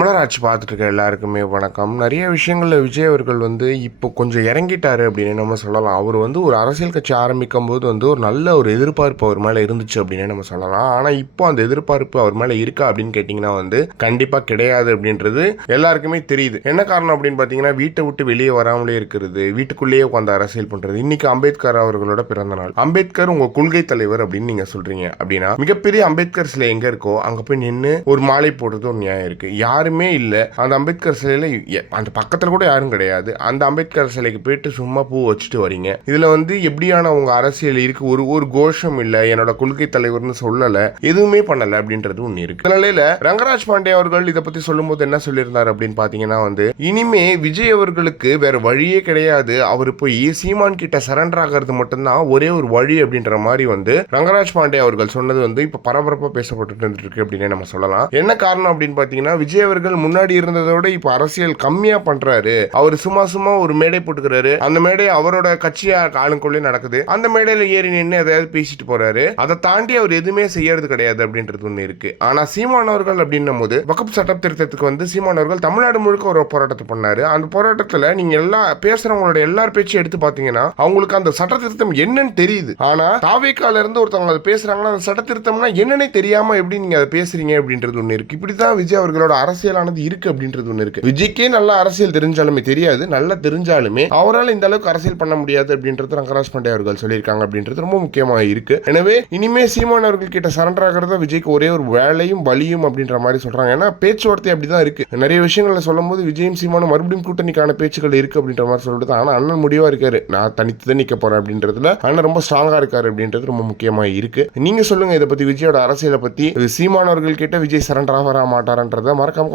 மலராட்சி பார்த்துட்டு இருக்க எல்லாருக்குமே வணக்கம். நிறைய விஷயங்களில் விஜய் அவர்கள் வந்து இப்போ கொஞ்சம் இறங்கிட்டார் அப்படின்னு நம்ம சொல்லலாம். அவர் வந்து ஒரு அரசியல் கட்சி ஆரம்பிக்கும் போது வந்து ஒரு நல்ல ஒரு எதிர்பார்ப்பு அவர் மேலே இருந்துச்சு அப்படின்னு நம்ம சொல்லலாம். ஆனால் இப்போ அந்த எதிர்பார்ப்பு அவர் மேலே இருக்கா அப்படின்னு கேட்டிங்கன்னா வந்து கண்டிப்பாக கிடையாது அப்படின்றது எல்லாருக்குமே தெரியுது. என்ன காரணம் அப்படின்னு பார்த்தீங்கன்னா வீட்டை விட்டு வெளியே வராமலே இருக்கிறது வீட்டுக்குள்ளேயே உட்காந்து அரசியல் பண்ணுறது இன்னைக்கு அம்பேத்கர் அவர்களோட பிறந்த நாள். அம்பேத்கர் உங்கள் கொள்கை தலைவர் அப்படின்னு நீங்கள் சொல்கிறீங்க அப்படின்னா மிகப்பெரிய அம்பேத்கர் சிலை எங்கே இருக்கோ அங்கே போய் நின்று ஒரு மாலை போடுறது ஒரு நியாயம் இருக்குது யார் யாருமே இல்லை. அந்த அம்பேத்கர் சிலையில் அந்த பக்கத்தில் கூட யாரும் கிடையாது. அந்த அம்பேத்கர் சிலைக்கு போயிட்டு சும்மா பூ வச்சுட்டு வரீங்க. இதில் வந்து எப்படியான உங்க அரசியல் இருக்கு? ஒரு ஒரு கோஷம் இல்லை. என்னோட கொள்கை தலைவர்னு சொல்லலை. எதுவுமே பண்ணலை அப்படின்றது ஒன்று இருக்கு. இந்த நிலையில ரங்கராஜ் பாண்டே அவர்கள் இதை பத்தி சொல்லும்போது என்ன சொல்லியிருந்தார் அப்படின்னு பார்த்தீங்கன்னா வந்து இனிமே விஜய் அவர்களுக்கு வேற வழியே கிடையாது. அவர் போய் சீமான் கிட்ட சரண்டர் ஆகிறது மட்டும்தான் ஒரே ஒரு வழி அப்படின்ற மாதிரி வந்து ரங்கராஜ் பாண்டே அவர்கள் சொன்னது வந்து இப்போ பரபரப்பாக பேசப்பட்டு இருக்கு அப்படின்னு நம்ம சொல்லலாம். என்ன காரணம் அப்படின்னு பார்த்தீங்கன்னா விஜய் தலைவர்கள் முன்னாடி இருந்ததோட இப்போ அரசியல் கம்மியா பண்றாரு. அவர் சும்மா சும்மா ஒரு மேடை போட்டுக்கிறாரு. அந்த மேடை அவரோட கட்சியா ஆளுக்குள்ளே நடக்குது. அந்த மேடையில ஏறி நின்று எதையாவது பேசிட்டு போறாரு. அதை தாண்டி அவர் எதுவுமே செய்யறது கிடையாது அப்படின்றது ஒன்று இருக்கு. ஆனா சீமானவர்கள் அப்படின்னும் போது வகுப்பு சட்ட திருத்தத்துக்கு வந்து சீமானவர்கள் தமிழ்நாடு முழுக்க ஒரு போராட்டத்தை பண்ணாரு. அந்த போராட்டத்துல நீங்க எல்லா பேசுறவங்களோட எல்லார் பேச்சும் எடுத்து பாத்தீங்கன்னா அவங்களுக்கு அந்த சட்ட திருத்தம் என்னன்னு தெரியுது. ஆனா தாவேக்கால இருந்து ஒருத்தவங்க அதை பேசுறாங்கன்னா அந்த சட்ட திருத்தம்னா என்னன்னே தெரியாம எப்படி நீங்க அதை பேசுறீங்க அப்படின்றது ஒன்று இருக்கு. இப்படிதான் விஜய் அவர்களோட அரசியலானது இருக்கு அப்படின்றது ஒன்று இருக்கு. விஜய்க்கே நல்லா அரசியல் தெரிஞ்சாலுமே தெரியாது நல்லா தெரிஞ்சாலுமே அவரால் இந்த அளவுக்கு அரசியல் பண்ண முடியாது அப்படின்றது ரங்கராஜ் பாண்டே அவர்கள் சொல்லியிருக்காங்க அப்படின்றது ரொம்ப முக்கியமாக இருக்கு. எனவே இனிமே சீமான் அவர்கள் கிட்ட சரண்டர் ஆகிறதா விஜய்க்கு ஒரே ஒரு வேலையும் வலியும் அப்படின்ற மாதிரி சொல்றாங்க. ஏன்னா பேச்சுவார்த்தை அப்படிதான் இருக்கு. நிறைய விஷயங்களை சொல்லும்போது விஜயும் சீமானும் மறுபடியும் கூட்டணிக்கான பேச்சுக்கள் இருக்கு அப்படின்ற மாதிரி சொல்லிட்டு ஆனா அண்ணன் முடிவா இருக்காரு. நான் தனித்து தான் நிக்க போறேன் அப்படின்றதுல அண்ணன் ரொம்ப ஸ்ட்ராங்கா இருக்காரு அப்படின்றது ரொம்ப முக்கியமா இருக்கு. நீங்க சொல்லுங்க இதை பத்தி விஜயோட அரசியலை பத்தி. சீமானவர்கள் கிட்ட விஜய் சரண்டர் ஆக மாட்டாரன்றதை மறக்காம